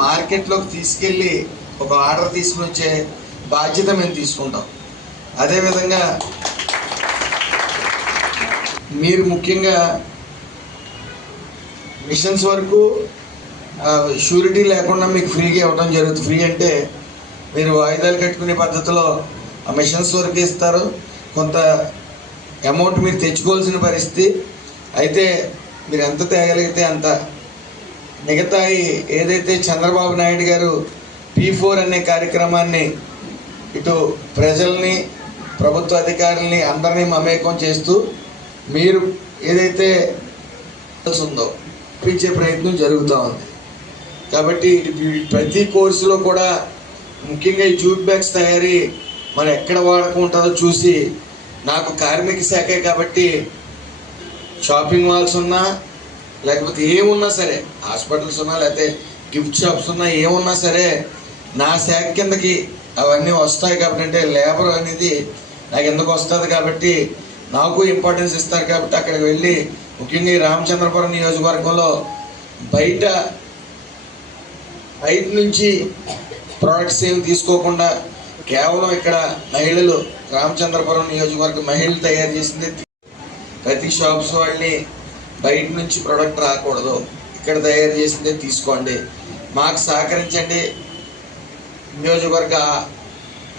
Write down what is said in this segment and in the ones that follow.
మార్కెట్లోకి తీసుకెళ్ళి ఒక ఆర్డర్ తీసుకుని వచ్చే బాధ్యత మేము తీసుకుంటాం. అదేవిధంగా మీరు ముఖ్యంగా మిషన్స్ వరకు షూరిటీ లేకుండా మీకు ఫ్రీగా ఇవ్వడం జరుగుతుంది. ఫ్రీ అంటే మీరు వాయిదాలు కట్టుకునే పద్ధతిలో ఆ మిషన్స్ వరకు ఇస్తారు. కొంత అమౌంట్ మీరు తెచ్చుకోవాల్సిన పరిస్థితి. అయితే మీరు ఎంత తేగలిగితే అంత మిగతా ఏదైతే చంద్రబాబు నాయుడు గారు పీ ఫోర్ అనే కార్యక్రమాన్ని ఇటు ప్రజల్ని ప్రభుత్వ అధికారుల్ని అందరినీ మమేకం చేస్తూ మీరు ఏదైతే ఉందో ఇప్పించే ప్రయత్నం జరుగుతూ ఉంది. కాబట్టి ప్రతి కోర్సులో కూడా ముఖ్యంగా ఈ జూట్ బ్యాగ్స్ తయారీ మనం ఎక్కడ వాడుకుంటుందో ఉంటుందో చూసి నాకు కార్మిక శాఖే కాబట్టి షాపింగ్ మాల్స్ ఉన్నా లేకపోతే ఏమున్నా సరే హాస్పిటల్స్ ఉన్నా లేకపోతే గిఫ్ట్ షాప్స్ ఉన్నా ఏమున్నా సరే నా శాఖ కిందకి అవన్నీ వస్తాయి కాబట్టి అంటే లేబర్ అనేది నాకు ఎందుకు వస్తుంది కాబట్టి నాకు ఇంపార్టెన్స్ ఇస్తారు కాబట్టి అక్కడికి వెళ్ళి ముఖ్యంగా ఈ రామచంద్రపురం నియోజకవర్గంలో బయట బయట నుంచి ప్రోడక్ట్స్ ఏమి తీసుకోకుండా కేవలం ఇక్కడ మహిళలు రామచంద్రపురం నియోజకవర్గం మహిళలు తయారు చేసింది ప్రతి షాప్స్ వాళ్ళని బయట నుంచి ప్రోడక్ట్ రాకూడదు. ఇక్కడ తయారు చేసిందే తీసుకోండి. మాకు సహకరించండి. నియోజకవర్గ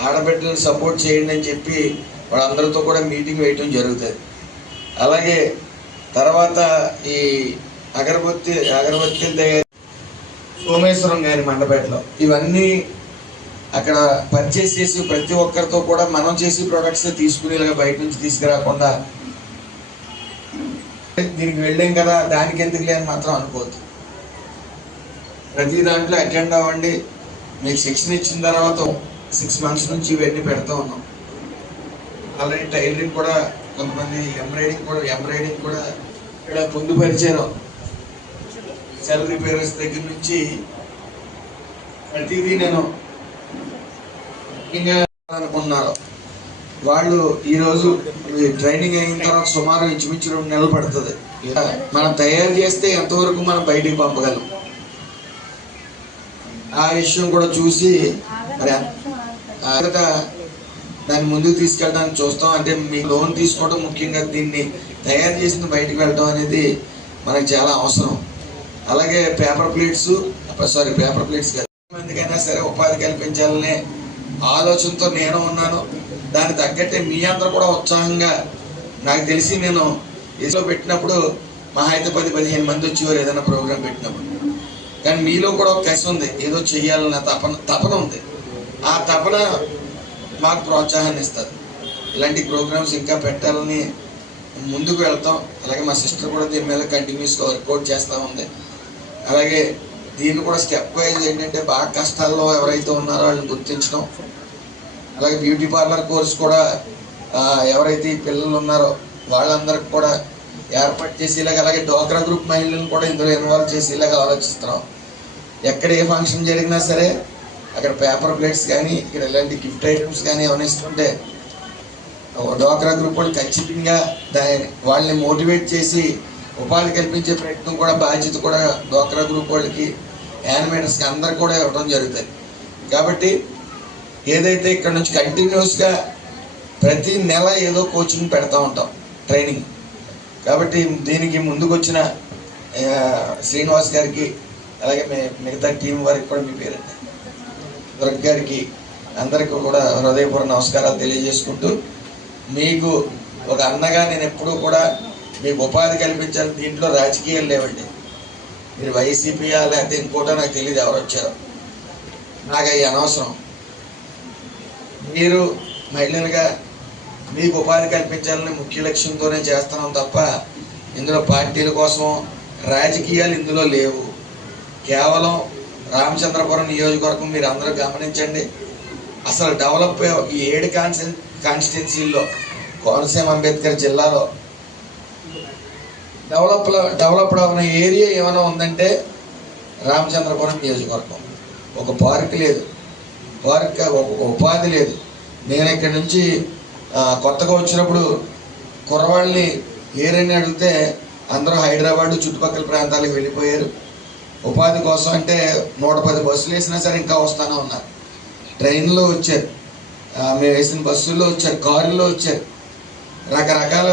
ఆడబిడ్డలను సపోర్ట్ చేయండి అని చెప్పి వాళ్ళందరితో కూడా మీటింగ్ వేయటం జరుగుతుంది. అలాగే తర్వాత ఈ అగరబత్తి అగరబత్తీలు తయారు సోమేశ్వరం గారి మండపేటలో ఇవన్నీ అక్కడ పర్చేస్ చేసి ప్రతి ఒక్కరితో కూడా మనం చేసి ప్రొడక్ట్స్ తీసుకునేలాగా బయట నుంచి తీసుకురాకుండా దీనికి వెళ్ళాం కదా దానికి ఎందుకు లేని మాత్రం అనుకోవద్దు. ప్రతి దాంట్లో అటెండ్ అవ్వండి. మీకు శిక్షణ ఇచ్చిన తర్వాత సిక్స్ మంత్స్ నుంచి ఇవన్నీ పెడతా ఉన్నాం. ఆల్రెడీ టైలరింగ్ కూడా కొంతమంది ఎంబ్రాయిడింగ్ కూడా ఎంబ్రాయిడింగ్ కూడా ఇక్కడ పొందుపరిచారు. సెల్ రిపేరర్స్ దగ్గర నుంచి ప్రతిదీ నేను ముఖ్యంగా అనుకున్నారు వాళ్ళు ఈరోజు ట్రైనింగ్ అయిన తర్వాత సుమారు ఇంచుమించు రెండు నెలలు పడుతుంది. మనం తయారు చేస్తే ఎంతవరకు మనం బయటికి పంపగలం? ఆ విషయం కూడా చూసి మరి దాన్ని ముందుకు తీసుకెళ్ళడానికి చూస్తాం. అంటే మీ లోన్ తీసుకోవడం ముఖ్యంగా దీన్ని తయారు చేసింది బయటికి వెళ్ళడం అనేది మనకు చాలా అవసరం. అలాగే paper plates sorry paper plates మందికైనా సరే ఉపాధి కల్పించాలనే ఆలోచనతో నేను ఉన్నాను. దానికి తగ్గట్టే మీ అందరూ కూడా ఉత్సాహంగా నాకు తెలిసి నేను ఏదో పెట్టినప్పుడు మహా అయితే పది పదిహేను మంది వచ్చేవారు ఏదైనా ప్రోగ్రామ్ పెట్టినప్పుడు. కానీ మీలో కూడా ఒక కసి ఉంది. ఏదో చెయ్యాలన్న తపన తపన ఉంది. ఆ తపన మాకు ప్రోత్సాహాన్ని ఇస్తుంది. ఇలాంటి ప్రోగ్రామ్స్ ఇంకా పెట్టాలని ముందుకు వెళ్తాం. అలాగే మా సిస్టర్ కూడా దీని మీద కంటిన్యూస్గా వర్కౌట్ చేస్తూ ఉంది. అలాగే దీన్ని కూడా స్టెప్ వైజ్ ఏంటంటే బాగా కష్టాల్లో ఎవరైతే ఉన్నారో వాళ్ళని గుర్తించడం. అలాగే బ్యూటీ పార్లర్ కోర్స్ కూడా ఎవరైతే పిల్లలు ఉన్నారో వాళ్ళందరికి కూడా ఏర్పాటు చేసేలాగా అలాగే డోక్రా గ్రూప్ మహిళలను కూడా ఇందులో ఇన్వాల్వ్ చేసేలాగా ఆలోచిస్తున్నాం. ఎక్కడ ఏ ఫంక్షన్ జరిగినా సరే అక్కడ పేపర్ ప్లేట్స్ కానీ ఇక్కడ ఇలాంటి గిఫ్ట్ ఐటమ్స్ కానీ ఏమైనా ఇస్తుంటే డోక్రా గ్రూప్ వాళ్ళు ఖచ్చితంగా దాని వాళ్ళని మోటివేట్ చేసి ఉపాధి కల్పించే ప్రయత్నం కూడా బాధ్యత కూడా డోక్రా గ్రూప్ వాళ్ళకి యానిమేటర్స్కి అందరికి కూడా ఇవ్వడం జరుగుతుంది కాబట్టి ఏదైతే ఇక్కడ నుంచి కంటిన్యూస్గా ప్రతి నెల ఏదో కోచింగ్ పెడతా ఉంటాం ట్రైనింగ్. కాబట్టి దీనికి ముందుకు వచ్చిన శ్రీనివాస్ గారికి అలాగే మీ- మిగతా టీం వారికి కూడా మీ పేరండి దుర్గ గారికి అందరికీ కూడా హృదయపూర్వ నమస్కారాలు తెలియజేసుకుంటూ మీకు ఒక అన్నగా నేను ఎప్పుడూ కూడా మీకు ఉపాధి కల్పించాలి దీంట్లో రాజకీయాలు లేవండి. మీరు వైసీపీయా లేకపోతే ఇంకోటో నాకు తెలియదు ఎవరు వచ్చారో నాకు అవి అనవసరం. మీరు మహిళలుగా మీకు ఉపాధి కల్పించాలని ముఖ్య లక్ష్యంతోనే చేస్తున్నాం తప్ప ఇందులో పార్టీల కోసం రాజకీయాలు ఇందులో లేవు. కేవలం రామచంద్రపురం నియోజకవర్గం మీరు అందరూ గమనించండి. అసలు డెవలప్ ఈ ఏడు కాన్స్టి కాన్స్టిట్యున్సీల్లో కోనసీమ అంబేద్కర్ జిల్లాలో డెవలప్ డెవలప్డ్ అయిన ఏరియా ఏమైనా ఉందంటే రామచంద్రపురం నియోజకవర్గం. ఒక పార్క్ లేదు. వారికి ఉపాధి లేదు. నేను ఇక్కడ నుంచి కొత్తగా వచ్చినప్పుడు కుర్రవాళ్ళని ఏరని అడిగితే అందరూ హైదరాబాద్ చుట్టుపక్కల ప్రాంతాలకు వెళ్ళిపోయారు. ఉపాధి కోసం అంటే నూట పది బస్సులు వేసినా సరే ఇంకా వస్తూనే ఉన్నారు. ట్రైన్లో వచ్చారు. మేము వేసిన బస్సుల్లో వచ్చారు కారుల్లో వచ్చారు. రకరకాల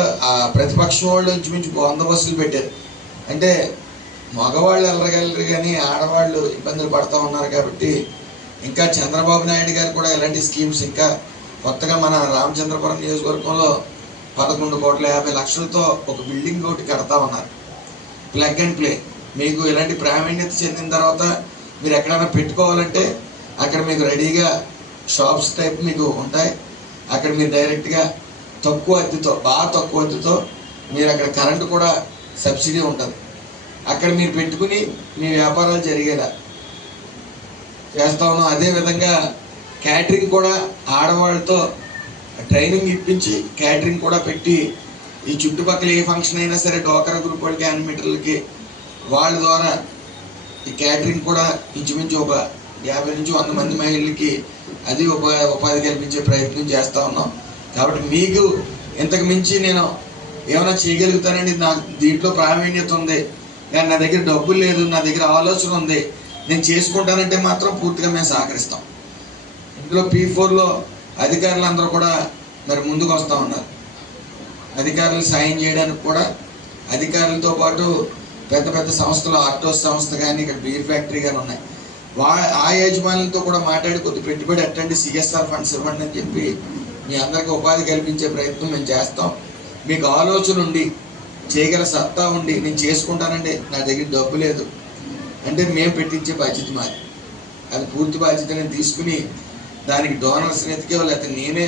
ప్రతిపక్షం వాళ్ళు ఇంచుమించు వంద బస్సులు పెట్టారు. అంటే మగవాళ్ళు వెళ్ళగలరు కానీ ఆడవాళ్ళు ఇబ్బందులు పడుతూ ఉన్నారు కాబట్టి ఇంకా చంద్రబాబు నాయుడు గారు కూడా ఇలాంటి స్కీమ్స్ ఇంకా కొత్తగా మన రామచంద్రపురం నియోజకవర్గంలో పదకొండు కోట్ల యాభై లక్షలతో ఒక బిల్డింగ్ ఒకటి కడతా ఉన్నారు. Plug and play. మీకు ఇలాంటి ప్రావీణ్యత చెందిన తర్వాత మీరు ఎక్కడైనా పెట్టుకోవాలంటే అక్కడ మీకు రెడీగా షాప్స్ టైప్ మీకు ఉంటాయి. అక్కడ మీరు డైరెక్ట్గా తక్కువ అద్దెతో బాగా తక్కువ అద్దెతో మీరు అక్కడ కరెంటు కూడా సబ్సిడీ ఉంటుంది. అక్కడ మీరు పెట్టుకుని మీ వ్యాపారాలు జరిగేలా చేస్తా ఉన్నాం అదేవిధంగా క్యాటరింగ్ కూడా ఆడవాళ్ళతో ట్రైనింగ్ ఇప్పించి క్యాటరింగ్ కూడా పెట్టి ఈ చుట్టుపక్కల ఏ ఫంక్షన్ అయినా సరే డోకరా గ్రూప్ వాళ్ళకి యానిమేటర్లకి వాళ్ళ ద్వారా ఈ క్యాటరింగ్ కూడా ఇంచుమించు ఒక యాభై నుంచి వంద మంది మహిళలకి అది ఉప ఉపాధి కల్పించే ప్రయత్నం చేస్తూ ఉన్నాం. కాబట్టి మీకు ఇంతకు మించి నేను ఏమైనా చేయగలుగుతానండి? నాకు దీంట్లో ప్రావీణ్యత ఉంది. కానీ నా దగ్గర డబ్బులు లేదు నా దగ్గర ఆలోచన ఉంది. నేను చేసుకుంటానంటే మాత్రం పూర్తిగా మేము సహకరిస్తాం. ఇందులో పీ ఫోర్లో అధికారులందరూ కూడా మరి ముందుకు వస్తూ ఉన్నారు. అధికారులు సాయం చేయడానికి కూడా అధికారులతో పాటు పెద్ద పెద్ద సంస్థలు ఆర్టోస్ సంస్థ కానీ ఇక్కడ బీర్ ఫ్యాక్టరీ కానీ ఉన్నాయి. వా ఆ యజమానులతో కూడా మాట్లాడి కొద్ది పెట్టుబడి ఎట్టండి సిఎస్ఆర్ ఫండ్స్ ఇవ్వండి అని చెప్పి మీ అందరికీ ఉపాధి కల్పించే ప్రయత్నం మేము చేస్తాం. మీకు ఆలోచన ఉండి చేయగల సత్తా ఉండి నేను చేసుకుంటానంటే నా దగ్గర డబ్బు లేదు. అంటే మేము పెట్టించే బాధ్యత మాది. అది పూర్తి బాధ్యతని తీసుకుని దానికి డోనర్స్ని ఎతికే లేకపోతే నేనే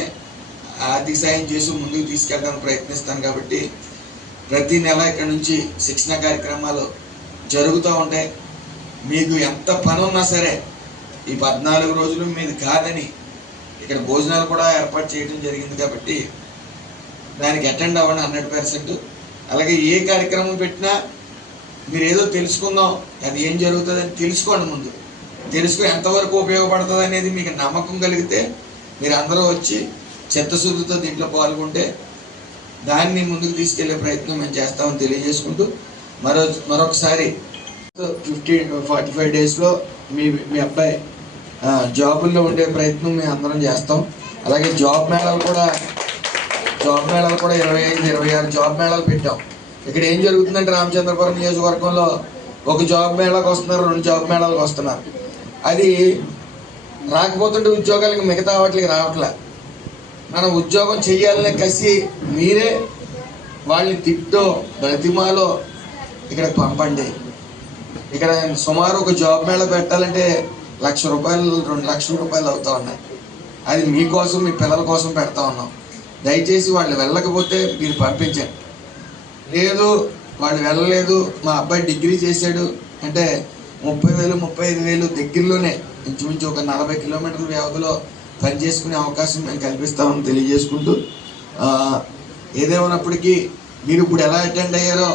ఆర్థిక సాయం చేసి ముందుకు తీసుకెళ్ళడానికి ప్రయత్నిస్తాను కాబట్టి ప్రతి నెల ఇక్కడ నుంచి శిక్షణ కార్యక్రమాలు జరుగుతూ ఉంటాయి. మీకు ఎంత పని ఉన్నా సరే ఈ పద్నాలుగు రోజులు మీది కాదని ఇక్కడ భోజనాలు కూడా ఏర్పాటు చేయడం జరిగింది కాబట్టి దానికి అటెండ్ అవ్వండి హండ్రెడ్ పర్సెంట్. అలాగే ఏ కార్యక్రమం పెట్టినా మీరు ఏదో తెలుసుకుందాం అది ఏం జరుగుతుందని తెలుసుకోండి ముందు. తెలుసుకుని ఎంతవరకు ఉపయోగపడుతుంది అనేది మీకు నమ్మకం కలిగితే మీరు అందరూ వచ్చి చిత్తశుద్ధితో దీంట్లో పాల్గొంటే దాన్ని ముందుకు తీసుకెళ్ళే ప్రయత్నం మేము చేస్తామని తెలియజేసుకుంటూ మరో మరొకసారి ఫిఫ్టీ ఫార్టీ ఫైవ్ డేస్లో మీ మీ అబ్బాయి జాబుల్లో ఉండే ప్రయత్నం మేము అందరం చేస్తాం. అలాగే జాబ్ మేళాలు కూడా జాబ్ మేళాలు కూడా ఇరవై ఐదు ఇరవై ఆరు జాబ్ మేళాలు పెట్టాం. ఇక్కడ ఏం జరుగుతుందంటే రామచంద్రపురం నియోజకవర్గంలో ఒక జాబ్ మేళాకు వస్తున్నారు రెండు జాబ్ మేళాలకు వస్తున్నారు. అది రాకపోతుంటే ఉద్యోగాలకి మిగతా వాటికి రావట్లే. మనం ఉద్యోగం చెయ్యాలనే కసి మీరే వాళ్ళని తిట్టో బ్రతిమాలో ఇక్కడ పంపండి. ఇక్కడ సుమారు ఒక జాబ్ మేళ పెట్టాలంటే లక్ష రూపాయలు రెండు లక్షల రూపాయలు అవుతా ఉన్నాయి. అది మీకోసం మీ పిల్లల కోసం పెడతా ఉన్నాం. దయచేసి వాళ్ళు వెళ్ళకపోతే మీరు పంపించండి. లేదు వాడు వెళ్ళలేదు. మా అబ్బాయి డిగ్రీ చేశాడు. అంటే ముప్పై వేలు ముప్పై ఐదు వేలు దగ్గరలోనే. ఇంచుమించు ఒక నలభై కిలోమీటర్ల వ్యవధిలో పని చేసుకునే అవకాశం మేము కల్పిస్తామని తెలియజేసుకుంటూ ఏదేమైనప్పటికీ మీరు ఇప్పుడు ఎలా అటెండ్ అయ్యారో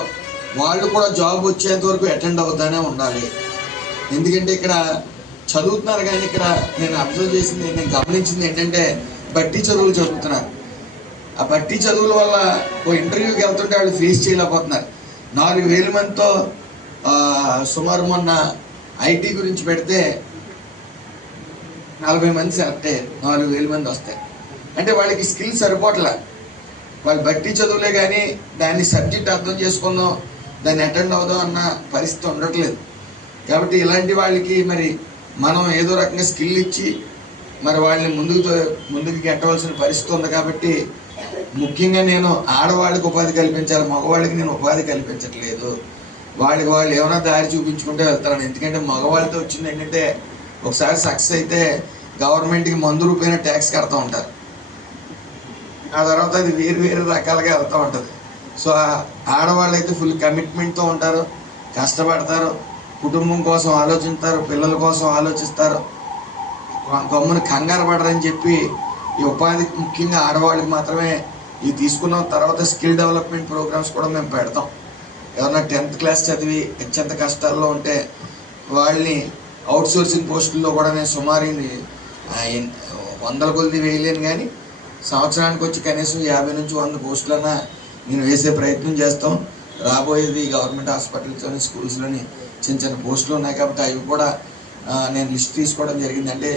వాళ్ళు కూడా జాబ్ వచ్చేంత వరకు అటెండ్ అవుతానే ఉండాలి. ఎందుకంటే ఇక్కడ చదువుతున్నారు కానీ ఇక్కడ నేను అబ్జర్వ్ చేసింది నేను గమనించింది ఏంటంటే బట్టి చదువులు చదువుతున్నారు. ఆ బట్టి చదువుల వల్ల ఓ ఇంటర్వ్యూకి వెళ్తుంటే వాళ్ళు ఫేస్ చేయలేకపోతున్నారు. నాలుగు వేల మందితో సుమారు మొన్న ఐటీ గురించి పెడితే నలభై మంది సెలెక్ట్ అయ్యారు. నాలుగు వేల మంది వస్తాయి అంటే వాళ్ళకి స్కిల్ సరిపోవట్లే వాళ్ళు బట్టి చదువులే కానీ దాన్ని సబ్జెక్ట్ అర్థం చేసుకుందాం దాన్ని అటెండ్ అవుదాం అన్న పరిస్థితి ఉండట్లేదు. కాబట్టి ఇలాంటి వాళ్ళకి మరి మనం ఏదో రకంగా స్కిల్ ఇచ్చి మరి వాళ్ళని ముందుకు ముందుకు గెట్టవలసిన పరిస్థితి ఉంది కాబట్టి ముఖ్యంగా నేను ఆడవాళ్ళకి ఉపాధి కల్పించాలి మగవాళ్ళకి నేను ఉపాధి కల్పించట్లేదు. వాళ్ళకి వాళ్ళు ఏమైనా దారి చూపించుకుంటే వెళ్తారని. ఎందుకంటే మగవాళ్ళతో వచ్చింది ఏంటంటే ఒకసారి సక్సెస్ అయితే గవర్నమెంట్కి మందు రూపాయన ట్యాక్స్ కడతా ఉంటారు. ఆ తర్వాత అది వేరు వేరు రకాలుగా వెళ్తూ ఉంటుంది. సో ఆడవాళ్ళు అయితే ఫుల్ కమిట్మెంట్తో ఉంటారు కష్టపడతారు కుటుంబం కోసం ఆలోచిస్తారు పిల్లల కోసం ఆలోచిస్తారు. గమ్మున కంగారు పడరని చెప్పి ఈ ఉపాధి ముఖ్యంగా ఆడవాళ్ళకి మాత్రమే ఇది తీసుకున్న తర్వాత స్కిల్ డెవలప్మెంట్ ప్రోగ్రామ్స్ కూడా మేము పెడతాం. ఎవరన్నా టెన్త్ క్లాస్ చదివి అత్యంత కష్టాల్లో ఉంటే వాళ్ళని అవుట్సోర్సింగ్ పోస్టుల్లో కూడా నేను సుమారు వందల కొద్ది వేయలేను కానీ సంవత్సరానికి వచ్చి కనీసం యాభై నుంచి వంద పోస్టులన్నా నేను వేసే ప్రయత్నం చేస్తాం. రాబోయేది గవర్నమెంట్ హాస్పిటల్స్లోని స్కూల్స్లోని చిన్న చిన్న పోస్టులు ఉన్నాయి కాబట్టి అవి కూడా నేను లిస్ట్ తీసుకోవడం జరిగింది అంటే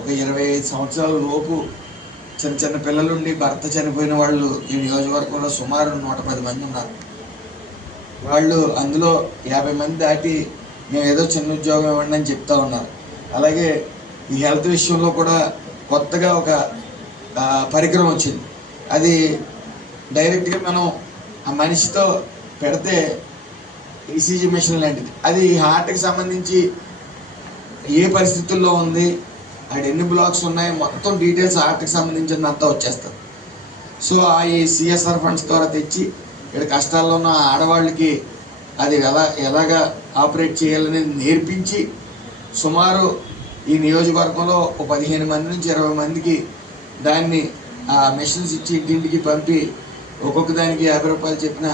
ఒక ఇరవై ఐదు సంవత్సరాల లోపు చిన్న చిన్న పిల్లలుండి భర్త చనిపోయిన వాళ్ళు ఈ నియోజకవర్గంలో సుమారు నూట పది మంది ఉన్నారు. వాళ్ళు అందులో యాభై మంది దాటి మేము ఏదో చిన్న ఉద్యోగం ఇవ్వండి అని చెప్తా ఉన్నారు. అలాగే ఈ హెల్త్ విషయంలో కూడా కొత్తగా ఒక పరికరం వచ్చింది. అది డైరెక్ట్గా మనం ఆ మనిషితో పెడితే ఈసీజీ మిషన్ లాంటిది. అది హార్ట్కి సంబంధించి ఏ పరిస్థితుల్లో ఉంది? ఆడ ఎన్ని బ్లాక్స్ ఉన్నాయి మొత్తం డీటెయిల్స్ హార్ట్కి సంబంధించిన అంతా వచ్చేస్తుంది. సో ఆ ఈ సిఎస్ఆర్ ఫండ్స్ ద్వారా తెచ్చి ఇక్కడ కష్టాల్లో ఉన్న ఆడవాళ్ళకి అది ఎలా ఎలాగా ఆపరేట్ చేయాలని నేర్పించి సుమారు ఈ నియోజకవర్గంలో ఒక పదిహేను మంది నుంచి ఇరవై మందికి దాన్ని ఆ మెషిన్స్ ఇచ్చి ఇంటింటికి పంపి ఒక్కొక్క దానికి యాభై రూపాయలు చెప్పిన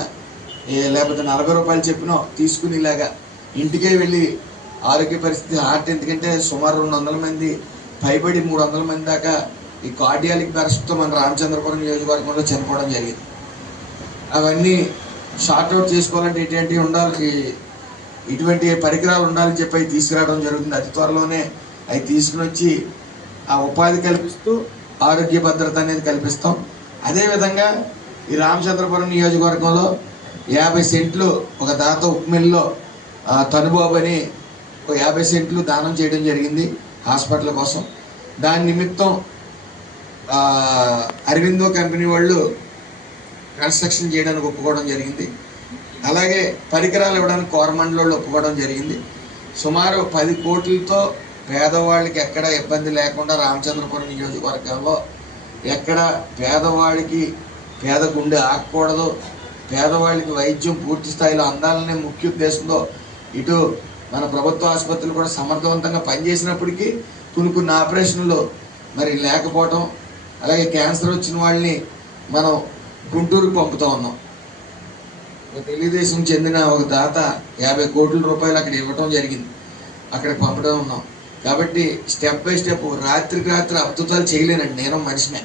లేకపోతే నలభై రూపాయలు చెప్పిన తీసుకునేలాగా ఇంటికే వెళ్ళి ఆరోగ్య పరిస్థితి హార్ట్ ఎందుకంటే సుమారు రెండు వందల మంది పైబడి మూడు వందల మంది దాకా ఈ కార్డియాలిక్ బెరస్ట్తో మన రామచంద్రపురం నియోజకవర్గంలో చనిపోవడం జరిగింది. అవన్నీ షార్ట్అవుట్ చేసుకోవాలంటే ఇటువంటి ఉండాలి? ఇటువంటి పరికరాలు ఉండాలని చెప్పి అవి తీసుకురావడం జరుగుతుంది. అతి త్వరలోనే అవి తీసుకుని వచ్చి ఆ ఉపాధి కల్పిస్తూ ఆరోగ్య భద్రత అనేది కల్పిస్తాం. అదేవిధంగా ఈ రామచంద్రపురం నియోజకవర్గంలో యాభై సెంట్లు ఒక దాత ఉప్మిల్లో తనుబాబు అని ఒక యాభై సెంట్లు దానం చేయడం జరిగింది. హాస్పిటల్ కోసం. దాని నిమిత్తం అరవిందో కంపెనీ వాళ్ళు కన్స్ట్రక్షన్ చేయడానికి ఒప్పుకోవడం జరిగింది. అలాగే పరికరాలు ఇవ్వడానికి కోరమండలో ఒప్పుకోవడం జరిగింది. సుమారు పది కోట్లతో పేదవాళ్ళకి ఎక్కడ ఇబ్బంది లేకుండా రామచంద్రపురం నియోజకవర్గంలో ఎక్కడ పేదవాడికి పేద గుండె ఆకూడదు పేదవాళ్ళకి వైద్యం పూర్తి స్థాయిలో అందాలనే ముఖ్య ఉద్దేశంతో ఇటు మన ప్రభుత్వ ఆసుపత్రులు కూడా సమర్థవంతంగా పనిచేసినప్పటికీ కొన్ని కొన్ని ఆపరేషన్లు మరి లేకపోవటం అలాగే క్యాన్సర్ వచ్చిన వాళ్ళని మనం గుంటూరుకు పంపుతూ ఉన్నాం. తెలుగుదేశం చెందిన ఒక దాత యాభై కోట్ల రూపాయలు అక్కడ ఇవ్వటం జరిగింది. అక్కడికి పంపడం ఉన్నాం. కాబట్టి స్టెప్ బై స్టెప్ రాత్రికి రాత్రి అద్భుతాలు చేయలేనండి. నేను మనిషినే.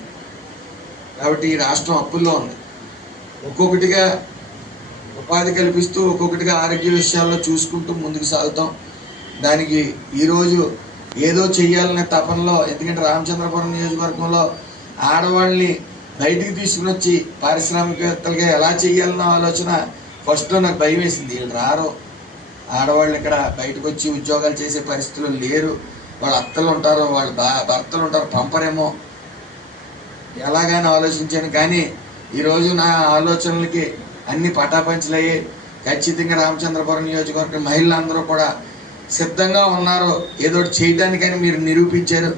కాబట్టి ఈ రాష్ట్రం అప్పుల్లో ఉంది. ఒక్కొక్కటిగా ఉపాధి కల్పిస్తూ ఒక్కొక్కటిగా ఆరోగ్య విషయాల్లో చూసుకుంటూ ముందుకు సాగుతాం. దానికి ఈరోజు ఏదో చేయాలనే తపనలో ఎందుకంటే రామచంద్రపురం నియోజకవర్గంలో ఆడవాళ్ళని బయటికి తీసుకుని వచ్చి పారిశ్రామికవేత్తలుగా ఎలా చేయాలన్న ఆలోచన ఫస్ట్లో నాకు భయం వేసింది. వీళ్ళు రారు. ఆడవాళ్ళు ఇక్కడ బయటకు వచ్చి ఉద్యోగాలు చేసే పరిస్థితులు లేరు. వాళ్ళ అత్తలు ఉంటారు వాళ్ళ భర్తలు ఉంటారు పంపరేమో. ఎలాగైనా ఆలోచించాను. కానీ ఈరోజు నా ఆలోచనలకి అన్ని పటాపంచలయ్యి. ఖచ్చితంగా రామచంద్రపురం నియోజకవర్గం మహిళలందరూ కూడా సిద్ధంగా ఉన్నారు. ఏదో చేయడానికని మీరు నిరూపించారు.